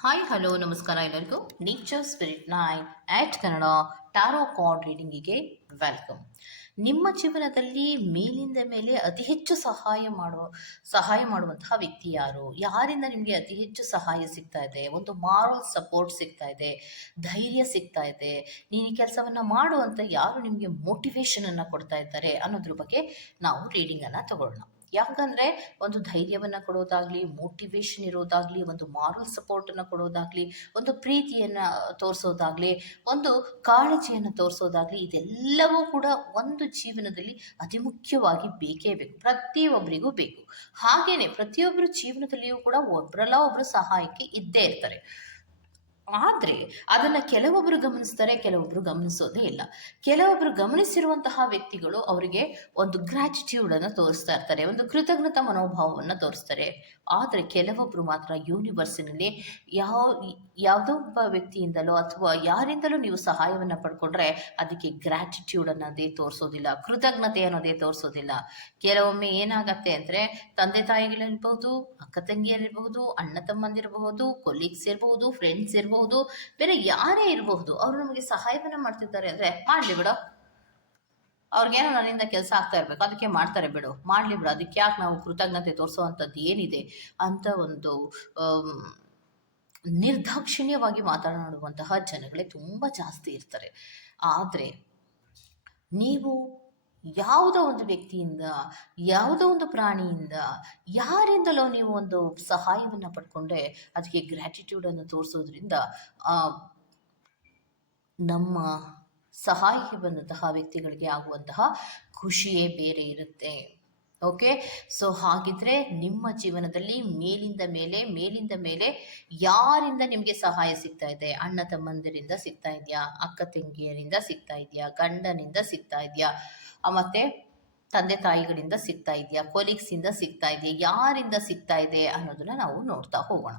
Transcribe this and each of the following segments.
Hi hello ನಮಸ್ಕಾರ ಎಲ್ಲರಿಗೂ nature spirit nine ಆಟ್ Kannada ಟಾರೋ card ರೀಡಿಂಗಿಗೆ welcome. ನಿಮ್ಮ ಜೀವನದಲ್ಲಿ ಮೇಲಿಂದ ಮೇಲೆ ಅತಿ ಹೆಚ್ಚು ಸಹಾಯ ಮಾಡುವಂತಹ ವ್ಯಕ್ತಿ ಯಾರು? ಯಾರಿಂದ ನಿಮಗೆ ಅತಿ ಹೆಚ್ಚು ಸಹಾಯ ಸಿಗ್ತಾ ಇದೆ? ಒಂದು ಮಾರಲ್ ಸಪೋರ್ಟ್ ಸಿಗ್ತಾ ಇದೆ, ಧೈರ್ಯ ಸಿಗ್ತಾ ಇದೆ, ನೀನು ಈ ಕೆಲಸವನ್ನ ಮಾಡು ಅಂತ ಯಾರು ನಿಮಗೆ ಮೋಟಿವೇಶನ್ ಅನ್ನ ಕೊಡ್ತಾ ಇದ್ದಾರೆ ಅನ್ನೋದ್ರ ಬಗ್ಗೆ ನಾವು ರೀಡಿಂಗ್ ಅನ್ನ ತಗೊಳ್ಳೋಣ. ಯಾಕಂದ್ರೆ ಒಂದು ಧೈರ್ಯವನ್ನ ಕೊಡೋದಾಗ್ಲಿ, ಮೋಟಿವೇಶನ್ ಇರೋದಾಗ್ಲಿ, ಒಂದು ಮಾರಲ್ ಸಪೋರ್ಟ್ ಅನ್ನ ಕೊಡೋದಾಗ್ಲಿ, ಒಂದು ಪ್ರೀತಿಯನ್ನ ತೋರಿಸೋದಾಗ್ಲಿ, ಒಂದು ಕಾಳಜಿಯನ್ನು ತೋರಿಸೋದಾಗ್ಲಿ, ಇದೆಲ್ಲವೂ ಕೂಡ ಒಂದು ಜೀವನದಲ್ಲಿ ಅತಿ ಮುಖ್ಯವಾಗಿ ಬೇಕೇ ಬೇಕು, ಪ್ರತಿಯೊಬ್ಬರಿಗೂ ಬೇಕು. ಹಾಗೇನೆ ಪ್ರತಿಯೊಬ್ಬರ ಜೀವನದಲ್ಲಿಯೂ ಕೂಡ ಒಬ್ಬರಲ್ಲ ಒಬ್ಬರು ಸಹಾಯಕ್ಕೆ ಇದ್ದೇ ಇರ್ತಾರೆ. ಆದರೆ ಅದನ್ನ ಕೆಲವೊಬ್ಬರು ಗಮನಿಸ್ತಾರೆ, ಕೆಲವೊಬ್ಬರು ಗಮನಿಸೋದೇ ಇಲ್ಲ. ಕೆಲವೊಬ್ಬರು ಗಮನಿಸಿರುವಂತಹ ವ್ಯಕ್ತಿಗಳು ಅವರಿಗೆ ಒಂದು ಗ್ರಾಟಿಟ್ಯೂಡ್ ಅನ್ನು ತೋರಿಸ್ತಾ ಇರ್ತಾರೆ, ಒಂದು ಕೃತಜ್ಞತಾ ಮನೋಭಾವವನ್ನು ತೋರಿಸ್ತಾರೆ. ಆದರೆ ಕೆಲವೊಬ್ಬರು ಮಾತ್ರ ಯೂನಿವರ್ಸಿನಲ್ಲಿ ಯಾವುದೋ ಒಬ್ಬ ವ್ಯಕ್ತಿಯಿಂದಲೋ ಅಥವಾ ಯಾರಿಂದಲೂ ನೀವು ಸಹಾಯವನ್ನು ಪಡ್ಕೊಂಡ್ರೆ ಅದಕ್ಕೆ ಗ್ರಾಟಿಟ್ಯೂಡ್ ಅನ್ನೋದೇ ತೋರಿಸೋದಿಲ್ಲ, ಕೃತಜ್ಞತೆ ಅನ್ನೋದೇ ತೋರಿಸೋದಿಲ್ಲ. ಕೆಲವೊಮ್ಮೆ ಏನಾಗತ್ತೆ ಅಂದರೆ ತಂದೆ ತಾಯಿಗಳಿರ್ಬಹುದು, ಅಕ್ಕ ತಂಗಿಯರಿರಬಹುದು, ಅಣ್ಣ ತಮ್ಮಂದಿರಬಹುದು, ಕೊಲೀಗ್ಸ್ ಇರಬಹುದು, ಫ್ರೆಂಡ್ಸ್ ಇರಬಹುದು, ಬೇರೆ ಯಾರೇ ಇರಬಹುದು, ಅವರು ನಮಗೆ ಸಹಾಯವನ್ನ ಮಾಡ್ತಿದ್ದಾರೆ ಅಂದ್ರೆ ಮಾಡ್ಲಿ ಬಿಡು, ಅವ್ರಿಗೇನೋ ನನ್ನಿಂದ ಕೆಲಸ ಆಗ್ತಾ ಇರ್ಬೇಕು, ಅದಕ್ಕೆ ಮಾಡ್ತಾರೆ ಬಿಡು, ಮಾಡ್ಲಿ ಬಿಡು, ಅದಕ್ಕೆ ಯಾಕೆ ನಾವು ಕೃತಜ್ಞತೆ ತೋರಿಸುವಂಥದ್ದು ಏನಿದೆ ಅಂತ ಒಂದು ನಿರ್ದಾಕ್ಷಿಣ್ಯವಾಗಿ ಮಾತನಾಡುವಂತಹ ಜನಗಳೇ ತುಂಬ ಜಾಸ್ತಿ ಇರ್ತಾರೆ. ಆದರೆ ನೀವು ಯಾವುದೋ ಒಂದು ವ್ಯಕ್ತಿಯಿಂದ, ಯಾವುದೋ ಒಂದು ಪ್ರಾಣಿಯಿಂದ, ಯಾರಿಂದಲೋ ನೀವು ಒಂದು ಸಹಾಯವನ್ನು ಪಡ್ಕೊಂಡ್ರೆ ಅದಕ್ಕೆ ಗ್ರ್ಯಾಟಿಟ್ಯೂಡನ್ನು ತೋರಿಸೋದ್ರಿಂದ ನಮ್ಮ ಸಹಾಯಕ್ಕೆ ಬಂದಂತಹ ವ್ಯಕ್ತಿಗಳಿಗೆ ಆಗುವಂತಹ ಖುಷಿಯೇ ಬೇರೆ ಇರುತ್ತೆ. ಓಕೆ, ಸೊ ಹಾಗಿದ್ರೆ ನಿಮ್ಮ ಜೀವನದಲ್ಲಿ ಮೇಲಿಂದ ಮೇಲೆ ಯಾರಿಂದ ನಿಮಗೆ ಸಹಾಯ ಸಿಗ್ತಾ ಇದೆ? ಅಣ್ಣ ತಮ್ಮಂದಿರಿಂದ ಸಿಗ್ತಾ ಇದೆಯಾ? ಅಕ್ಕ ತಂಗಿಯರಿಂದ ಸಿಗ್ತಾ ಇದೆಯಾ? ಗಂಡನಿಂದ ಸಿಗ್ತಾ ಇದೆಯಾ? ಮತ್ತೆ ತಂದೆ ತಾಯಿಗಳಿಂದ ಸಿಗ್ತಾ ಇದೆಯಾ? ಕೊಲೀಗ್ಸಿಂದ ಸಿಗ್ತಾ ಇದೆಯಾ? ಯಾರಿಂದ ಸಿಗ್ತಾ ಇದೆ ಅನ್ನೋದನ್ನ ನಾವು ನೋಡ್ತಾ ಹೋಗೋಣ.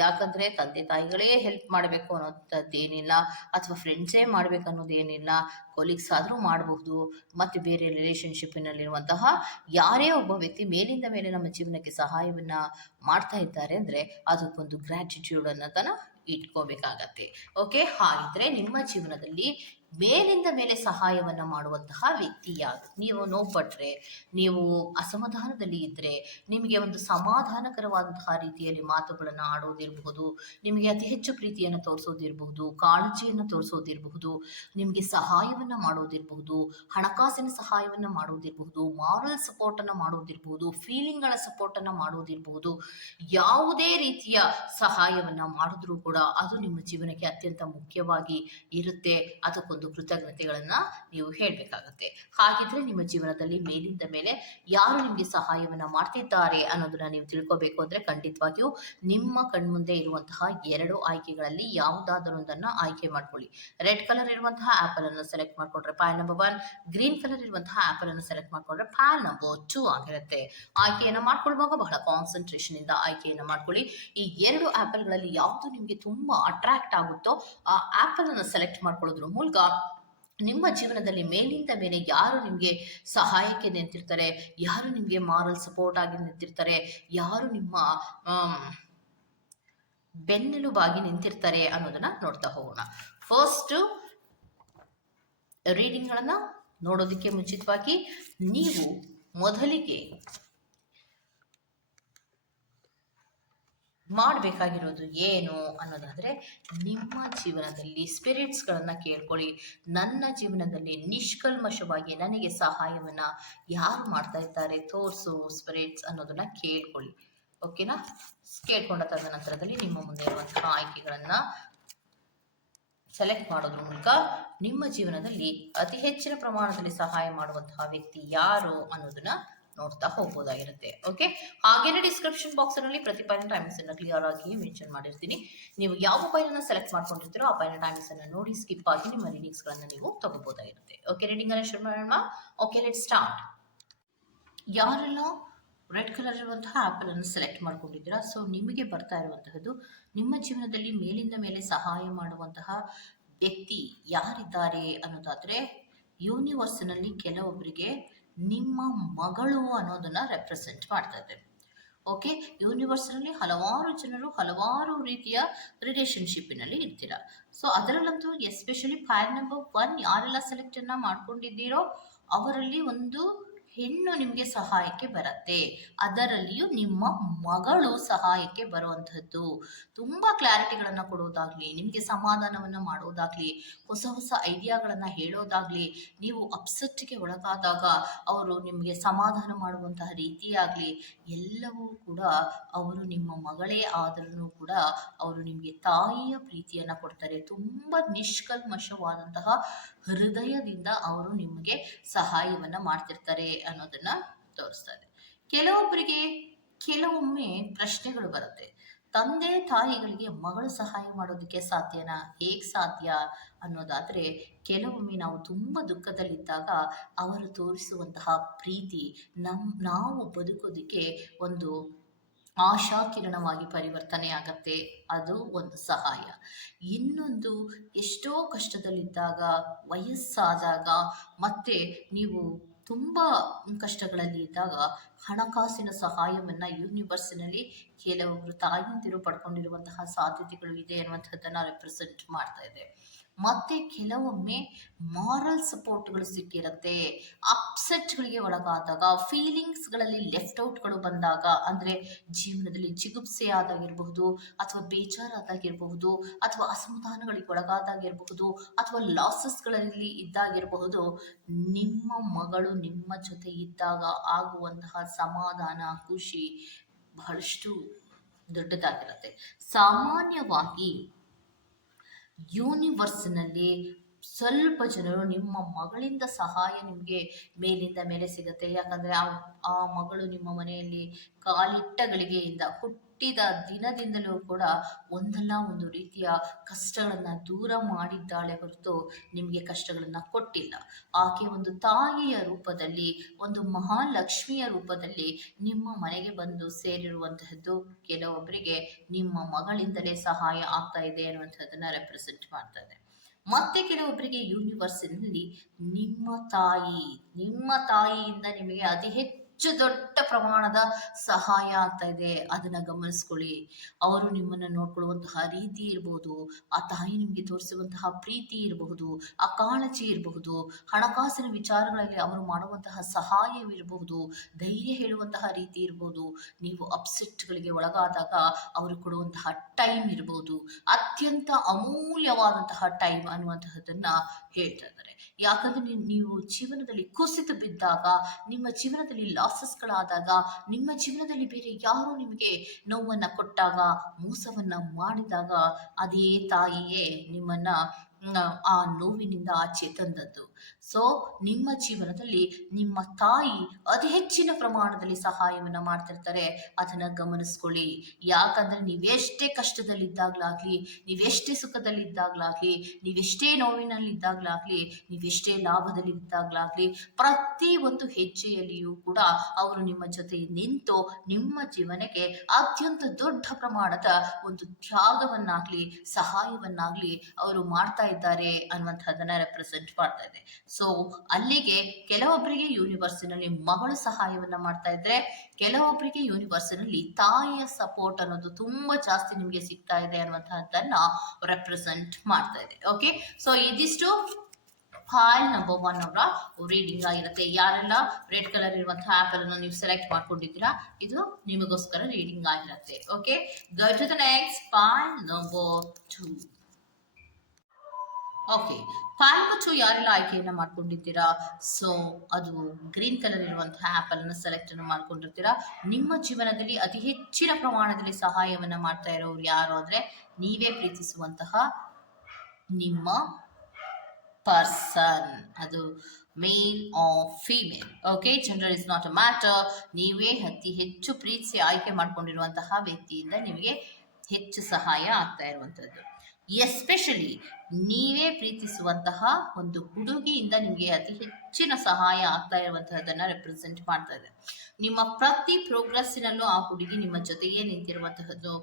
ಯಾಕಂದ್ರೆ ತಂದೆ ತಾಯಿಗಳೇ ಹೆಲ್ಪ್ ಮಾಡಬೇಕು ಅನ್ನೋಂಥದ್ದೇನಿಲ್ಲ, ಅಥವಾ ಫ್ರೆಂಡ್ಸೇ ಮಾಡ್ಬೇಕು ಅನ್ನೋದೇನಿಲ್ಲ. ಕೊಲೀಗ್ಸ್ ಆದರೂ ಮಾಡಬಹುದು, ಮತ್ತು ಬೇರೆ ರಿಲೇಷನ್ಶಿಪ್ಪಿನಲ್ಲಿರುವಂತಹ ಯಾರೇ ಒಬ್ಬ ವ್ಯಕ್ತಿ ಮೇಲಿಂದ ಮೇಲೆ ನಮ್ಮ ಜೀವನಕ್ಕೆ ಸಹಾಯವನ್ನ ಮಾಡ್ತಾ ಇದ್ದಾರೆ ಅಂದ್ರೆ ಅದಕ್ಕೊಂದು ಗ್ರ್ಯಾಟಿಟ್ಯೂಡ್ ಅನ್ನೋದನ್ನ ಇಟ್ಕೋಬೇಕಾಗತ್ತೆ. ಓಕೆ, ಹಾಗಿದ್ರೆ ನಿಮ್ಮ ಜೀವನದಲ್ಲಿ ಮೇಲಿಂದ ಮೇಲೆ ಸಹಾಯವನ್ನ ಮಾಡುವಂತಹ ವ್ಯಕ್ತಿ ಯಾರು? ನೀವು ನೋವುಪಟ್ರೆ, ನೀವು ಅಸಮಾಧಾನದಲ್ಲಿ ಇದ್ರೆ, ನಿಮಗೆ ಒಂದು ಸಮಾಧಾನಕರವಾದಂತಹ ರೀತಿಯಲ್ಲಿ ಮಾತುಗಳನ್ನು ಆಡೋದಿರಬಹುದು, ನಿಮಗೆ ಅತಿ ಹೆಚ್ಚು ಪ್ರೀತಿಯನ್ನು ತೋರಿಸೋದಿರಬಹುದು, ಕಾಳಜಿಯನ್ನು ತೋರಿಸೋದಿರಬಹುದು, ನಿಮಗೆ ಸಹಾಯವನ್ನ ಮಾಡೋದಿರಬಹುದು, ಹಣಕಾಸಿನ ಸಹಾಯವನ್ನ ಮಾಡೋದಿರಬಹುದು, ಮಾರಲ್ ಸಪೋರ್ಟ್ ಅನ್ನ ಮಾಡೋದಿರಬಹುದು, ಫೀಲಿಂಗ್ಗಳ ಸಪೋರ್ಟ್ ಅನ್ನ ಮಾಡೋದಿರಬಹುದು. ಯಾವುದೇ ರೀತಿಯ ಸಹಾಯವನ್ನ ಮಾಡಿದ್ರೂ ಕೂಡ ಅದು ನಿಮ್ಮ ಜೀವನಕ್ಕೆ ಅತ್ಯಂತ ಮುಖ್ಯವಾಗಿ ಇರುತ್ತೆ. ಅದಕ್ಕೊಂದು ಕೃತಜ್ಞತೆಗಳನ್ನ ನೀವು ಹೇಳಬೇಕಾಗತ್ತೆ. ಹಾಗಿದ್ರೆ ನಿಮ್ಮ ಜೀವನದಲ್ಲಿ ಮೇಲಿಂದ ಮೇಲೆ ಯಾರು ನಿಮಗೆ ಸಹಾಯವನ್ನ ಮಾಡ್ತಿದ್ದಾರೆ ಅನ್ನೋದನ್ನ ನೀವು ತಿಳ್ಕೋಬೇಕು ಅಂದ್ರೆ ಖಂಡಿತವಾಗಿಯೂ ನಿಮ್ಮ ಕಣ್ಮುಂದೆ ಇರುವಂತಹ 2 ಆಯ್ಕೆಗಳಲ್ಲಿ ಯಾವುದಾದರೂ ಒಂದನ್ನ ಆಯ್ಕೆ ಮಾಡ್ಕೊಳ್ಳಿ. ರೆಡ್ ಕಲರ್ ಇರುವಂತಹ ಆಪಲ್ ಅನ್ನು ಸೆಲೆಕ್ಟ್ ಮಾಡ್ಕೊಂಡ್ರೆ ಪಾಯಲ್ ನಂಬರ್ 1, ಗ್ರೀನ್ ಕಲರ್ ಇರುವಂತಹ ಆಪಲ್ ಅನ್ನು ಸೆಲೆಕ್ಟ್ ಮಾಡ್ಕೊಂಡ್ರೆ ಪಾಯಲ್ ನಂಬರ್ 2 ಆಗಿರುತ್ತೆ. ಆಯ್ಕೆಯನ್ನ ಮಾಡ್ಕೊಳ್ಳುವಾಗ ಬಹಳ ಕಾನ್ಸಂಟ್ರೇಷನ್ ಇಂದ ಆಯ್ಕೆಯನ್ನ ಮಾಡ್ಕೊಳ್ಳಿ. ಈ 2 ಆಪಲ್ಗಳಲ್ಲಿ ಯಾವುದು ನಿಮಗೆ ತುಂಬಾ ಅಟ್ರಾಕ್ಟ್ ಆಗುತ್ತೋ ಆ ಆಪಲ್ ಅನ್ನು ಸೆಲೆಕ್ಟ್ ಮಾಡ್ಕೊಳ್ಳೋದ್ರ ಮೂಲಕ ನಿಮ್ಮ ಜೀವನದಲ್ಲಿ ಮೇಲಿಂದ ಮೇಲೆ ಯಾರು ನಿಮಗೆ ಸಹಾಯಕ್ಕೆ ನಿಂತಿರ್ತಾರೆ, ಯಾರು ನಿಮಗೆ ಮಾರಲ್ ಸಪೋರ್ಟ್ ಆಗಿ ನಿಂತಿರ್ತಾರೆ, ಯಾರು ನಿಮ್ಮ ಬೆನ್ನೆಲುಬಾಗಿ ನಿಂತಿರ್ತಾರೆ ಅನ್ನೋದನ್ನ ನೋಡ್ತಾ ಹೋಗೋಣ. ಫಸ್ಟ್ ರೀಡಿಂಗ್ಗಳನ್ನ ನೋಡೋದಕ್ಕೆ ಮುಂಚಿತವಾಗಿ ನೀವು ಮೊದಲಿಗೆ ಮಾಡಬೇಕಾಗಿರೋದು ಏನು ಅನ್ನೋದಾದ್ರೆ, ನಿಮ್ಮ ಜೀವನದಲ್ಲಿ ಸ್ಪಿರಿಟ್ಸ್ಗಳನ್ನ ಕೇಳ್ಕೊಳ್ಳಿ. ನನ್ನ ಜೀವನದಲ್ಲಿ ನಿಷ್ಕಲ್ಮಶವಾಗಿ ನನಗೆ ಸಹಾಯವನ್ನ ಯಾರು ಮಾಡ್ತಾ ಇದ್ದಾರೆ ತೋರ್ಸು ಸ್ಪಿರಿಟ್ಸ್ ಅನ್ನೋದನ್ನ ಕೇಳ್ಕೊಳ್ಳಿ. ಓಕೆನಾ? ಕೇಳ್ಕೊಂಡ ತದನಂತರದಲ್ಲಿ ನಿಮ್ಮ ಮುಂದೆ ಇರುವಂತಹ ಆಯ್ಕೆಗಳನ್ನ ಸೆಲೆಕ್ಟ್ ಮಾಡೋದ್ರ ಮೂಲಕ ನಿಮ್ಮ ಜೀವನದಲ್ಲಿ ಅತಿ ಹೆಚ್ಚಿನ ಪ್ರಮಾಣದಲ್ಲಿ ಸಹಾಯ ಮಾಡುವಂತಹ ವ್ಯಕ್ತಿ ಯಾರು ಅನ್ನೋದನ್ನ ನೋಡ್ತಾ ಹೋಗ್ಬೋದಾಗಿರುತ್ತೆ. ಓಕೆ, ಹಾಗೇನೆ ಡಿಸ್ಕ್ರಿಪ್ಷನ್ ಬಾಕ್ಸ್ ನಲ್ಲಿ ಪ್ರತಿ ಪೈನ ಟೈಮಿಂಗ್ಸ್ ಅನ್ನ ಕ್ಲಿಯರ್ ಆಗಿ ಮೆನ್ಷನ್ ಮಾಡಿರ್ತೀನಿ. ನೀವು ಯಾವ ಪೈನ ಸೆಲೆಕ್ಟ್ ಮಾಡ್ಕೊಂಡಿರ್ತೀರೋ ಆ ಪೈನ ಟೈಮಿಂಗ್ಸ್ ಅನ್ನ ನೋಡಿ ಸ್ಕಿಪ್ ಆಗಿ ನಿಮ್ಮ ರೀಡಿಂಗ್ಸ್ ಗಳನ್ನ ನೀವು ತಗೋಬಹುದಾಗಿರುತ್ತೆ. ಓಕೆ, ರೀಡಿಂಗ್ ಅನ್ನ ಶುರು ಮಾಡೋಣ. Okay, let start. ಯಾರೆಲ್ಲ ರೆಡ್ ಕಲರ್ ಇರುವಂತಹ ಆಪಲ್ ಅನ್ನು ಸೆಲೆಕ್ಟ್ ಮಾಡ್ಕೊಂಡಿದ್ದೀರಾ, ಸೊ ನಿಮಗೆ ಬರ್ತಾ ಇರುವಂತಹದ್ದು ನಿಮ್ಮ ಜೀವನದಲ್ಲಿ ಮೇಲಿಂದ ಮೇಲೆ ಸಹಾಯ ಮಾಡುವಂತಹ ವ್ಯಕ್ತಿ ಯಾರಿದ್ದಾರೆ ಅನ್ನೋದಾದ್ರೆ, ಯೂನಿವರ್ಸ್ನಲ್ಲಿ ಕೆಲವೊಬ್ಬರಿಗೆ ನಿಮ್ಮ ಮಗಳು ಅನ್ನೋದನ್ನ ರೆಪ್ರೆಸೆಂಟ್ ಮಾಡ್ತಾ ಇದೆ. ಓಕೆ, ಯೂನಿವರ್ಸ್ನಲ್ಲಿ ಹಲವಾರು ಜನರು ಹಲವಾರು ರೀತಿಯ ರಿಲೇಶನ್ಶಿಪ್ಪಿನಲ್ಲಿ ಇರ್ತೀರ. ಸೊ ಅದರಲ್ಲಂತೂ ಎಸ್ಪೆಷಲಿ ಫೈಲ್ ನಂಬರ್ 1 ಯಾರೆಲ್ಲ ಸೆಲೆಕ್ಟ್ ಅನ್ನ ಮಾಡ್ಕೊಂಡಿದ್ದೀರೋ ಅವರಲ್ಲಿ ಒಂದು ಹೆಣ್ಣು ನಿಮಗೆ ಸಹಾಯಕ್ಕೆ ಬರುತ್ತೆ. ಅದರಲ್ಲಿಯೂ ನಿಮ್ಮ ಮಗಳು ಸಹಾಯಕ್ಕೆ ಬರುವಂತಹದ್ದು. ತುಂಬಾ ಕ್ಲಾರಿಟಿಗಳನ್ನ ಕೊಡೋದಾಗ್ಲಿ, ನಿಮಗೆ ಸಮಾಧಾನವನ್ನ ಮಾಡೋದಾಗ್ಲಿ, ಹೊಸ ಹೊಸ ಐಡಿಯಾಗಳನ್ನ ಹೇಳೋದಾಗ್ಲಿ, ನೀವು ಅಪ್ಸೆಟ್ಗೆ ಒಳಗಾದಾಗ ಅವರು ನಿಮಗೆ ಸಮಾಧಾನ ಮಾಡುವಂತಹ ರೀತಿಯಾಗ್ಲಿ, ಎಲ್ಲವೂ ಕೂಡ ಅವರು ನಿಮ್ಮ ಮಗಳೇ ಆದರೂ ಕೂಡ ಅವರು ನಿಮಗೆ ತಾಯಿಯ ಪ್ರೀತಿಯನ್ನ ಕೊಡ್ತಾರೆ. ತುಂಬಾ ನಿಷ್ಕಲ್ಮಶವಾದಂತಹ ಹೃದಯದಿಂದ ಅವರು ನಿಮಗೆ ಸಹಾಯವನ್ನ ಮಾಡ್ತಿರ್ತಾರೆ ಅನ್ನೋದನ್ನ ತೋರಿಸ್ತಾ ಇದೆ. ಕೆಲವೊಬ್ಬರಿಗೆ ಕೆಲವೊಮ್ಮೆ ಪ್ರಶ್ನೆಗಳು ಬರುತ್ತೆ. ತಂದೆ ತಾಯಿಗಳಿಗೆ ಮಗಳು ಸಹಾಯ ಮಾಡೋದಕ್ಕೆ ಸಾಧ್ಯನಾ, ಹೇಗ್ ಸಾಧ್ಯ ಅನ್ನೋದಾದ್ರೆ, ಕೆಲವೊಮ್ಮೆ ನಾವು ತುಂಬಾ ದುಃಖದಲ್ಲಿದ್ದಾಗ ಅವರು ತೋರಿಸುವಂತಹ ಪ್ರೀತಿ ನಾವು ಬದುಕೋದಕ್ಕೆ ಒಂದು ಆಶಾ ಕಿರಣವಾಗಿ ಪರಿವರ್ತನೆ ಆಗತ್ತೆ. ಅದು ಒಂದು ಸಹಾಯ. ಇನ್ನೊಂದು, ಎಷ್ಟೋ ಕಷ್ಟದಲ್ಲಿದ್ದಾಗ, ವಯಸ್ಸಾದಾಗ, ಮತ್ತೆ ನೀವು ತುಂಬಾ ಕಷ್ಟಗಳಲ್ಲಿ ಇದ್ದಾಗ ಹಣಕಾಸಿನ ಸಹಾಯವನ್ನ ಯೂನಿವರ್ಸಿನಲ್ಲಿ ಕೆಲವೊಬ್ರು ತಾಯಂದಿರು ಪಡ್ಕೊಂಡಿರುವಂತಹ ಸಾಧ್ಯತೆಗಳು ಇದೆ ಅನ್ನುವಂಥದ್ದನ್ನ ರೆಪ್ರೆಸೆಂಟ್ ಮಾಡ್ತಾ ಇದೆ. ಮತ್ತೆ ಕೆಲವೊಮ್ಮೆ ಮಾರಲ್ ಸಪೋರ್ಟ್ಗಳು ಸಿಕ್ಕಿರುತ್ತೆ. ಅಪ್ಸೆಟ್ಗಳಿಗೆ ಒಳಗಾದಾಗ, ಫೀಲಿಂಗ್ಸ್ಗಳಲ್ಲಿ ಲೆಫ್ಟ್ ಔಟ್ಗಳು ಬಂದಾಗ, ಅಂದ್ರೆ ಜೀವನದಲ್ಲಿ ಜಿಗುಪ್ಸೆ ಆದಾಗಿರಬಹುದು, ಅಥವಾ ಬೇಜಾರಾದಾಗಿರಬಹುದು, ಅಥವಾ ಅಸಮಾಧಾನಗಳಿಗೆ ಒಳಗಾದಾಗಿರಬಹುದು, ಅಥವಾ ಲಾಸಸ್ಗಳಲ್ಲಿ ಇದ್ದಾಗಿರಬಹುದು, ನಿಮ್ಮ ಮಗಳು ನಿಮ್ಮ ಜೊತೆ ಇದ್ದಾಗ ಆಗುವಂತಹ ಸಮಾಧಾನ, ಖುಷಿ ಬಹಳಷ್ಟು ದೊಡ್ಡದಾಗಿರುತ್ತೆ. ಸಾಮಾನ್ಯವಾಗಿ ಯೂನಿವರ್ಸ್ನಲ್ಲಿ ಸ್ವಲ್ಪ ಜನರು ನಿಮ್ಮ ಮಗಳಿಂದ ಸಹಾಯ ನಿಮಗೆ ಮೇಲಿಂದ ಮೇಲೆ ಸಿಗುತ್ತೆ. ಯಾಕಂದ್ರೆ ಆ ಮಗಳು ನಿಮ್ಮ ಮನೆಯಲ್ಲಿ ಕಾಲಿಟ್ಟ ಗಳಿಗೆಯಿಂದ, ಹುಟ್ಟಿದ ದಿನದಿಂದಲೂ ಕೂಡ ಒಂದಲ್ಲ ಒಂದು ರೀತಿಯ ಕಷ್ಟಗಳನ್ನ ದೂರ ಮಾಡಿದ್ದಾಳೆ ಹೊರತು ನಿಮಗೆ ಕಷ್ಟಗಳನ್ನ ಕೊಟ್ಟಿಲ್ಲ. ಆಕೆ ಒಂದು ತಾಯಿಯ ರೂಪದಲ್ಲಿ, ಒಂದು ಮಹಾಲಕ್ಷ್ಮಿಯ ರೂಪದಲ್ಲಿ ನಿಮ್ಮ ಮನೆಗೆ ಬಂದು ಸೇರಿರುವಂತಹದ್ದು ಕೆಲವೊಬ್ಬರಿಗೆ ನಿಮ್ಮ ಮಗಳಿಂದಲೇ ಸಹಾಯ ಆಗ್ತಾ ಇದೆ ಅನ್ನುವಂಥದ್ದನ್ನ ರೆಪ್ರೆಸೆಂಟ್ ಮಾಡ್ತಾ ಇದೆ. ಮತ್ತೆ ಕೆಲವೊಬ್ಬರಿಗೆ ಯೂನಿವರ್ಸಿನಲ್ಲಿ ನಿಮ್ಮ ತಾಯಿಯಿಂದ ನಿಮಗೆ ಅತಿ ಹೆಚ್ಚು ದೊಡ್ಡ ಪ್ರಮಾಣದ ಸಹಾಯ ಆಗ್ತಾ ಇದೆ. ಅದನ್ನ ಗಮನಿಸ್ಕೊಳ್ಳಿ. ಅವರು ನಿಮ್ಮನ್ನ ನೋಡ್ಕೊಳ್ಳುವಂತಹ ರೀತಿ ಇರಬಹುದು, ಆ ತಾಯಿ ನಿಮ್ಗೆ ತೋರಿಸುವಂತಹ ಪ್ರೀತಿ ಇರಬಹುದು, ಆ ಕಾಳಜಿ ಇರಬಹುದು, ಹಣಕಾಸಿನ ವಿಚಾರಗಳಲ್ಲಿ ಅವರು ಮಾಡುವಂತಹ ಸಹಾಯವಿರಬಹುದು, ಧೈರ್ಯ ಹೇಳುವಂತಹ ರೀತಿ ಇರಬಹುದು, ನೀವು ಅಪ್ಸೆಟ್ಗಳಿಗೆ ಒಳಗಾದಾಗ ಅವರು ಕೊಡುವಂತಹ ಟೈಮ್ ಇರಬಹುದು, ಅತ್ಯಂತ ಅಮೂಲ್ಯವಾದಂತಹ ಟೈಮ್ ಅನ್ನುವಂತಹದನ್ನ ಹೇಳ್ತಾ ಇದ್ದಾರೆ. ಯಾಕಂದ್ರೆ ನೀವು ಜೀವನದಲ್ಲಿ ಕುಸಿತ ಬಿದ್ದಾಗ, ನಿಮ್ಮ ಜೀವನದಲ್ಲಿ ಲಾಸಸ್ಗಳಾದಾಗ, ನಿಮ್ಮ ಜೀವನದಲ್ಲಿ ಬೇರೆ ಯಾರು ನಿಮಗೆ ನೋವನ್ನ ಕೊಟ್ಟಾಗ, ಮೋಸವನ್ನ ಮಾಡಿದಾಗ, ಅದೇ ತಾಯಿಯೇ ನಿಮ್ಮನ್ನ ಆ ನೋವಿನಿಂದ ಆಚೆ ತಂದದ್ದು. ಸೊ ನಿಮ್ಮ ಜೀವನದಲ್ಲಿ ನಿಮ್ಮ ತಾಯಿ ಅತಿ ಹೆಚ್ಚಿನ ಪ್ರಮಾಣದಲ್ಲಿ ಸಹಾಯವನ್ನ ಮಾಡ್ತಿರ್ತಾರೆ. ಅದನ್ನ ಗಮನಿಸ್ಕೊಳ್ಳಿ. ಯಾಕಂದ್ರೆ ನೀವೆಷ್ಟೇ ಕಷ್ಟದಲ್ಲಿದ್ದಾಗ್ಲಾಗ್ಲಿ, ನೀವೆಷ್ಟೇ ಸುಖದಲ್ಲಿದ್ದಾಗ್ಲಾಗ್ಲಿ, ನೀವೆಷ್ಟೇ ನೋವಿನಲ್ಲಿದ್ದಾಗ್ಲಾಗ್ಲಿ, ನೀವೆಷ್ಟೇ ಲಾಭದಲ್ಲಿ ಇದ್ದಾಗ್ಲಾಗ್ಲಿ, ಪ್ರತಿ ಒಂದು ಹೆಜ್ಜೆಯಲ್ಲಿಯೂ ಕೂಡ ಅವರು ನಿಮ್ಮ ಜೊತೆ ನಿಂತು ನಿಮ್ಮ ಜೀವನಕ್ಕೆ ಅತ್ಯಂತ ದೊಡ್ಡ ಪ್ರಮಾಣದ ಒಂದು ತ್ಯಾಗವನ್ನಾಗ್ಲಿ, ಸಹಾಯವನ್ನಾಗ್ಲಿ ಅವರು ಮಾಡ್ತಾ ಇದ್ದಾರೆ ಅನ್ನುವಂಥದ್ದನ್ನ ರೆಪ್ರೆಸೆಂಟ್ ಮಾಡ್ತಾ ಇದೆ. ಸೊ ಅಲ್ಲಿಗೆ ಕೆಲವೊಬ್ಬರಿಗೆ ಯೂನಿವರ್ಸಿನಲ್ಲಿ ಮಗಳು ಸಹಾಯವನ್ನ ಮಾಡ್ತಾ ಇದ್ರೆ, ಕೆಲವೊಬ್ಬರಿಗೆ ಯೂನಿವರ್ಸಿನಲ್ಲಿ ತಾಯಿಯ ಸಪೋರ್ಟ್ ಅನ್ನೋದು ತುಂಬಾ ಜಾಸ್ತಿ ನಿಮ್ಗೆ ಸಿಗ್ತಾ ಇದೆ ಅನ್ನುವಂತಹದ್ದನ್ನ ರೆಪ್ರೆಸೆಂಟ್ ಮಾಡ್ತಾ ಇದೆ. ಓಕೆ, ಸೊ ಇದಿಷ್ಟು ಫೈಲ್ ನಂಬರ್ 1 ಅವರ ರೀಡಿಂಗ್ ಆಗಿರುತ್ತೆ. ಯಾರೆಲ್ಲ ರೆಡ್ ಕಲರ್ ಇರುವಂತಹ ಆಪ್ ಅನ್ನು ನೀವು ಸೆಲೆಕ್ಟ್ ಮಾಡ್ಕೊಂಡಿದ್ದೀರಾ, ಇದು ನಿಮಗೋಸ್ಕರ ರೀಡಿಂಗ್ ಆಗಿರುತ್ತೆ. Okay, go to the next file number 2. Okay, file number 2 ಯಾರೆಲ್ಲ ಆಯ್ಕೆಯನ್ನ ಮಾಡ್ಕೊಂಡಿದ್ದೀರಾ, ಸೊ ಅದು ಗ್ರೀನ್ ಕಲರ್ ಇರುವಂತಹ ಆಪಲ್ ಅನ್ನು ಸೆಲೆಕ್ಟ್ ಅನ್ನು ಮಾಡ್ಕೊಂಡಿರ್ತೀರಾ. ನಿಮ್ಮ ಜೀವನದಲ್ಲಿ ಅತಿ ಹೆಚ್ಚಿನ ಪ್ರಮಾಣದಲ್ಲಿ ಸಹಾಯವನ್ನ ಮಾಡ್ತಾ ಇರೋರು ಯಾರು ಅಂದ್ರೆ, ನೀವೇ ಪ್ರೀತಿಸುವಂತಹ ನಿಮ್ಮ ಪರ್ಸನ್. ಅದು male or female. Okay, gender is not a matter. ನೀವೇ ಅತಿ ಹೆಚ್ಚು ಪ್ರೀತಿಸಿ ಆಯ್ಕೆ ಮಾಡ್ಕೊಂಡಿರುವಂತಹ ವ್ಯಕ್ತಿಯಿಂದ ನಿಮಗೆ ಹೆಚ್ಚು ಸಹಾಯ ಆಗ್ತಾ ಇರುವಂತದ್ದು. ಎಸ್ಪೆಷಲಿ ನೀವೇ ಪ್ರೀತಿಸುವಂತಹ ಒಂದು ಹುಡುಗಿಯಿಂದ ನಿಮಗೆ ಅತಿ ಹೆಚ್ಚಿನ ಸಹಾಯ ಆಗ್ತಾ ಇರುವಂತಹದನ್ನ ರೆಪ್ರೆಸೆಂಟ್ ಮಾಡ್ತಾ ಇದೆ. ನಿಮ್ಮ ಪ್ರತಿ ಪ್ರೋಗ್ರೆಸ್ಸಿನಲ್ಲೂ ಆ ಹುಡುಗಿ ನಿಮ್ಮ ಜೊತೆಗೆ ನಿಂತಿರುವಂತಹದ್ದು.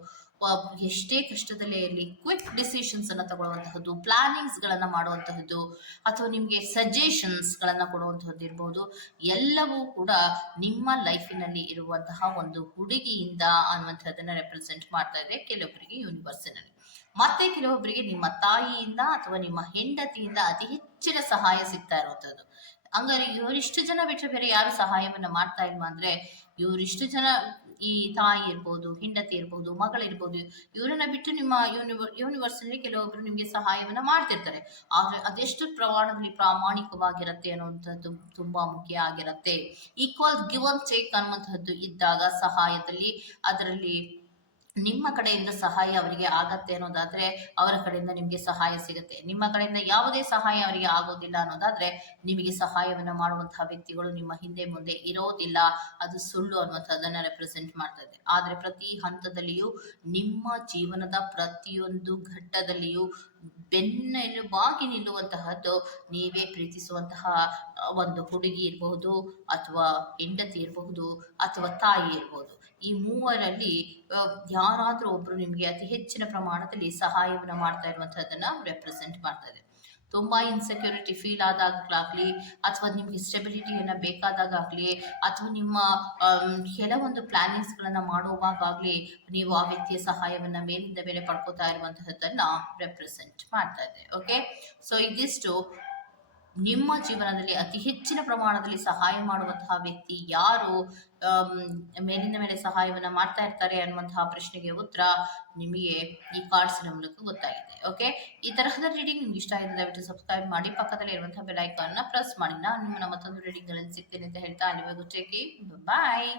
ಎಷ್ಟೇ ಕಷ್ಟದಲ್ಲೇ ಇರಲಿ ಕ್ವಿಕ್ ಡಿಸಿಷನ್ಸನ್ನು ತಗೊಳ್ಳುವಂತಹದ್ದು, ಪ್ಲಾನಿಂಗ್ಸ್ಗಳನ್ನು ಮಾಡುವಂತಹದ್ದು, ಅಥವಾ ನಿಮಗೆ ಸಜೆಷನ್ಸ್ಗಳನ್ನು ಕೊಡುವಂತಹದ್ದು ಇರ್ಬೋದು, ಎಲ್ಲವೂ ಕೂಡ ನಿಮ್ಮ ಲೈಫಿನಲ್ಲಿ ಇರುವಂತಹ ಒಂದು ಹುಡುಗಿಯಿಂದ ಅನ್ನುವಂಥದ್ದನ್ನು ರೆಪ್ರೆಸೆಂಟ್ ಮಾಡ್ತಾ ಇದೆ ಕೆಲವೊಬ್ಬರಿಗೆ ಯೂನಿವರ್ಸಿನಲ್ಲಿ. ಮತ್ತೆ ಕೆಲವೊಬ್ಬರಿಗೆ ನಿಮ್ಮ ತಾಯಿಯಿಂದ ಅಥವಾ ನಿಮ್ಮ ಹೆಂಡತಿಯಿಂದ ಅತಿ ಹೆಚ್ಚಿನ ಸಹಾಯ ಸಿಗ್ತಾ ಇರುವಂಥದ್ದು. ಹಂಗಾರೆ ಇವರಿಷ್ಟು ಜನ ಬಿಟ್ಟರೆ ಬೇರೆ ಯಾರು ಸಹಾಯವನ್ನ ಮಾಡ್ತಾ ಇಲ್ವಾ ಅಂದ್ರೆ, ಇವರಿಷ್ಟು ಜನ ಈ ತಾಯಿ ಇರ್ಬೋದು, ಹೆಂಡತಿ ಇರ್ಬೋದು, ಮಗಳಿರ್ಬೋದು, ಇವರನ್ನ ಬಿಟ್ಟು ನಿಮ್ಮ ಯೂನಿವರ್ಸಲ್ಲಿ ಕೆಲವೊಬ್ರು ನಿಮ್ಗೆ ಸಹಾಯವನ್ನ ಮಾಡ್ತಿರ್ತಾರೆ. ಆದ್ರೆ ಅದೆಷ್ಟು ಪ್ರಮಾಣದಲ್ಲಿ ಪ್ರಾಮಾಣಿಕವಾಗಿರತ್ತೆ ಅನ್ನುವಂಥದ್ದು ತುಂಬಾ ಮುಖ್ಯ ಆಗಿರತ್ತೆ. ಈಕ್ವಲ್ ಗಿವ್ ಅಂಡ್ ಟೇಕ್ ಅನ್ನುವಂಥದ್ದು ಇದ್ದಾಗ ಸಹಾಯದಲ್ಲಿ, ಅದರಲ್ಲಿ ನಿಮ್ಮ ಕಡೆಯಿಂದ ಸಹಾಯ ಅವರಿಗೆ ಆಗತ್ತೆ ಅನ್ನೋದಾದ್ರೆ ಅವರ ಕಡೆಯಿಂದ ನಿಮಗೆ ಸಹಾಯ ಸಿಗುತ್ತೆ. ನಿಮ್ಮ ಕಡೆಯಿಂದ ಯಾವುದೇ ಸಹಾಯ ಅವರಿಗೆ ಆಗೋದಿಲ್ಲ ಅನ್ನೋದಾದ್ರೆ ನಿಮಗೆ ಸಹಾಯವನ್ನ ಮಾಡುವಂತಹ ವ್ಯಕ್ತಿಗಳು ನಿಮ್ಮ ಹಿಂದೆ ಮುಂದೆ ಇರೋದಿಲ್ಲ. ಅದು ಸುಳ್ಳು ಅನ್ನುವಂಥದ್ದನ್ನ ರೆಪ್ರೆಸೆಂಟ್ ಮಾಡ್ತಾ ಇದೆ. ಆದ್ರೆ ಪ್ರತಿ ಹಂತದಲ್ಲಿಯೂ ನಿಮ್ಮ ಜೀವನದ ಪ್ರತಿಯೊಂದು ಘಟ್ಟದಲ್ಲಿಯೂ ಬೆನ್ನೆಲುಬಾಗಿ ನಿಲ್ಲುವಂತಹದ್ದು ನೀವೇ ಪ್ರೀತಿಸುವಂತಹ ಒಂದು ಹುಡುಗಿ ಇರಬಹುದು, ಅಥವಾ ಹೆಂಡತಿ ಇರಬಹುದು, ಅಥವಾ ತಾಯಿ ಇರಬಹುದು. ಈ ಮೂವರಲ್ಲಿ ಯಾರಾದ್ರೂ ಒಬ್ರು ನಿಮ್ಗೆ ಅತಿ ಹೆಚ್ಚಿನ ಪ್ರಮಾಣದಲ್ಲಿ ಸಹಾಯವನ್ನ ಮಾಡ್ತಾ ಇರುವಂತಹದನ್ನ ರೆಪ್ರೆಸೆಂಟ್ ಮಾಡ್ತಾ ಇದೆ. ತುಂಬಾ ಇನ್ಸೆಕ್ಯೂರಿಟಿ ಫೀಲ್ ಆದಾಗಲಾಗ್ಲಿ, ಅಥವಾ ನಿಮ್ಗೆ ಸ್ಟೆಬಿಲಿಟಿಯನ್ನ ಬೇಕಾದಾಗಲಿ, ಅಥವಾ ನಿಮ್ಮ ಕೆಲವೊಂದು ಪ್ಲಾನಿಂಗ್ಸ್ ಗಳನ್ನ ಮಾಡುವಾಗಲಿ ನೀವು ಆ ವ್ಯಕ್ತಿಯ ಸಹಾಯವನ್ನ ಮೇಲಿಂದ ಮೇಲೆ ಪಡ್ಕೋತಾ ಇರುವಂತಹದ್ದನ್ನ ರೆಪ್ರೆಸೆಂಟ್ ಮಾಡ್ತಾ ಇದೆ. ಓಕೆ, ಸೊ ಇದಿಷ್ಟು ನಿಮ್ಮ ಜೀವನದಲ್ಲಿ ಅತಿ ಹೆಚ್ಚಿನ ಪ್ರಮಾಣದಲ್ಲಿ ಸಹಾಯ ಮಾಡುವಂತಹ ವ್ಯಕ್ತಿ ಯಾರು, ಮೇಲಿಂದ ಮೇಲೆ ಸಹಾಯವನ್ನ ಮಾಡ್ತಾ ಇರ್ತಾರೆ ಅನ್ನುವಂತಹ ಪ್ರಶ್ನೆಗೆ ಉತ್ತರ ನಿಮಗೆ ಈ ಕಾರ್ಡ್ಸ್ ಮೂಲಕ ಗೊತ್ತಾಗಿದೆ. ಓಕೆ, ಈ ತರಹದ ರೀಡಿಂಗ್ ನಿಮ್ಗೆ ಇಷ್ಟ ಆಗಿದೆ ದಯವಿಟ್ಟು ಸಬ್ಸ್ಕ್ರೈಬ್ ಮಾಡಿ, ಪಕ್ಕದಲ್ಲಿ ಇರುವಂತಹ ಬೆಲ್ ಐಕಾನ್ ಪ್ರೆಸ್ ಮಾಡಿ. ನಾನು ನಿಮ್ಮ ಮತ್ತೊಂದು ರೀಡಿಂಗ್ ಗಳಲ್ಲಿ ಸಿಗ್ತೇನೆ ಅಂತ ಹೇಳ್ತಾ ಅಲ್ಲಿವರೆಗೂ ಟೇಕ್ ಕೇರ್, ಬಾಯ್.